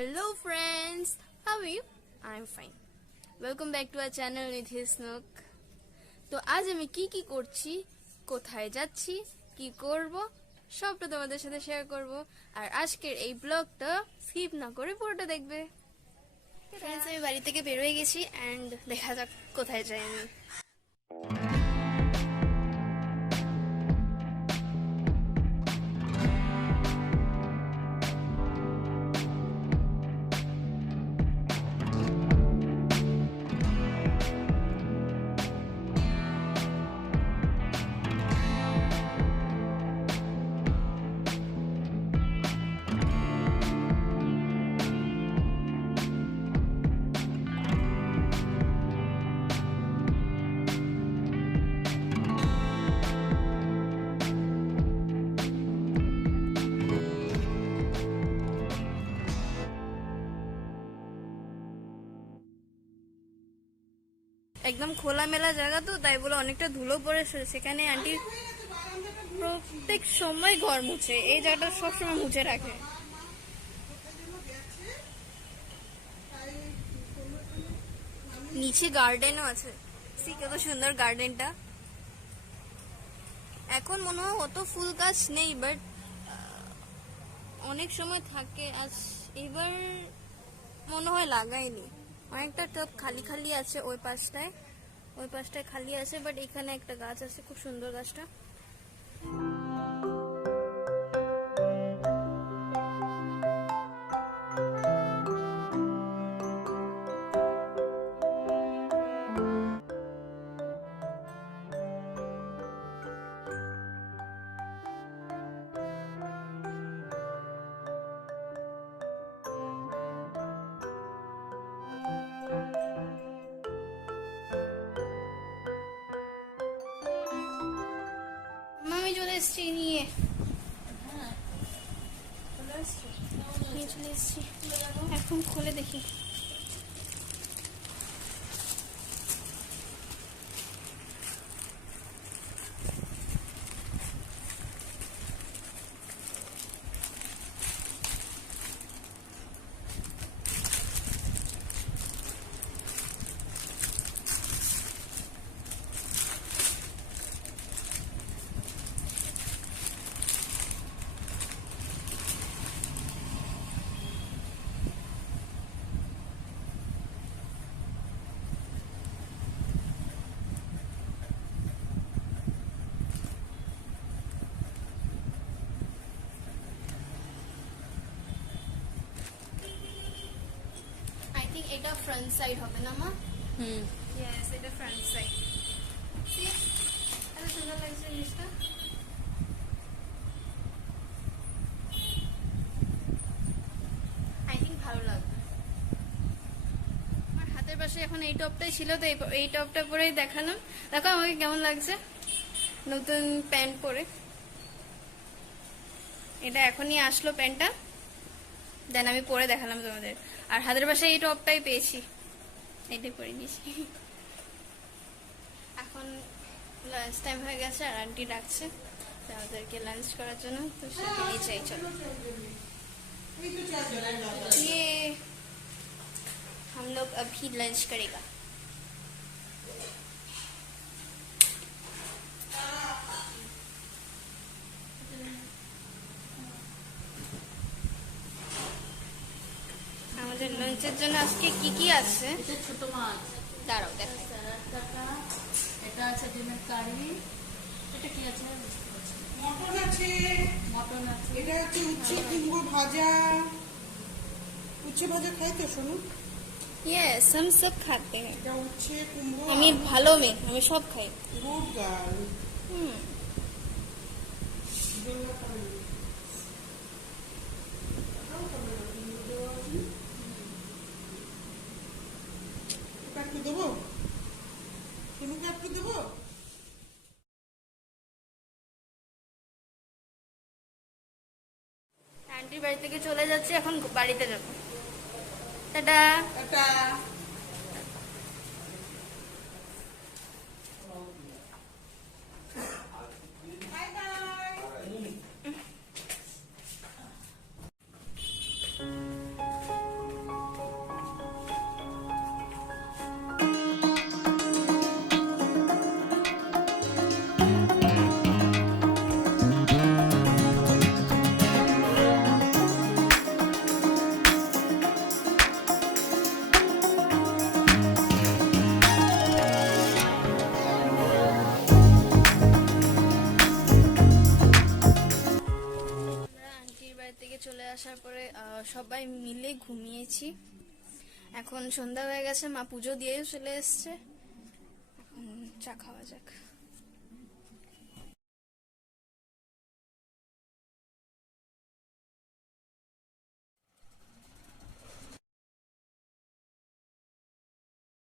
Hello friends, how are you? I'm fine. Welcome back to our channel Nidhi Snook. তো আজ আমি কি করছি, কোথায় যাচ্ছি, কি করব সবটা তোমাদের সাথে শেয়ার করব। আর আজকের এই ব্লগটা স্কিপ না করে পুরোটা দেখবে। ফ্রেন্ডস, আমি বাড়ি থেকে বের হয়ে গেছি এন্ড দেখা যাক কোথায় যাই আমি। একদম খোলামেলা জায়গা তো, তাই বলে অনেকটা ধুলো পড়ে সেখানে আন্টি প্রত্যেক সময় ঘর মুছে, এই জায়গাটা সবসময় মুছে রাখে। নিচে গার্ডেনও আছে, কত সুন্দর গার্ডেনটা। এখন মনে হয় অত ফুল গাছ নেই, বাট অনেক সময় থাকে। আজ এবার মনে হয় লাগাইনি, অনেকটা টব খালি খালি আছে। ওই পাশটায় খালি আছে, বাট এখানে একটা গাছ আছে, খুব সুন্দর গাছটা। আমি চলে এসছি নিয়ে চলে এসছি, এখন খুলে দেখি। এটা ফ্রন্ট সাইড হবে না মা? ইয়েস, এটা ফ্রন্ট সাইড। সি এত সুন্দর লাগছে জিনিসটা। আই থিঙ্ক ভালো লাগবে। আমার হাতের পাশে এখন এই টপটাই ছিল, তো এই টপটা পরেই দেখালাম। দেখো আমাকে কেমন লাগছে নতুন প্যান্ট পরে। এটা এখনই আসলো প্যান্টটা, দেন আমি পরে দেখালাম তোমাদের। আর হাতের পাশে এই টপটাই পেয়েছি, এটাই পরে দিয়েছি। এখন লাঞ্চ টাইম হয়ে গেছে আর আন্টি ডাকছে আমাদেরকে লাঞ্চ করার জন্য, তো সেটা নিয়ে চাই। চলো ये हम लोग अभी लंच करेगा। আমাদের লাঞ্চের জন্য আজকে কি আছে? এটা ছোট মাছ, দাঁড়াও দেখাই। এটা আছে ডিমের কারি, এটা কি আছে মটন আছে, মটন আছে, এটা হচ্ছে উচ্ছে কুমড়ো ভাজা। উচ্ছে ভাজা খাই তো শোনো? यस, हम सब खाते हैं। এটা উচ্ছে কুমড়ো। আমি ভালো মেয়ে, আমি সব খাই। Good girl. একটু দেবো, তোমাকে একটু দেবো। আন্টির বাড়ি থেকে চলে যাচ্ছি, এখন বাড়িতে যাবো। টাটা। টাটা। চলে আসার পরে সবাই মিলে ঘুমিয়েছি। এখন সন্ধ্যা হয়ে গেছে, মা পুজো দিয়েও চলে এসছে। এখন চা খাওয়া যাক।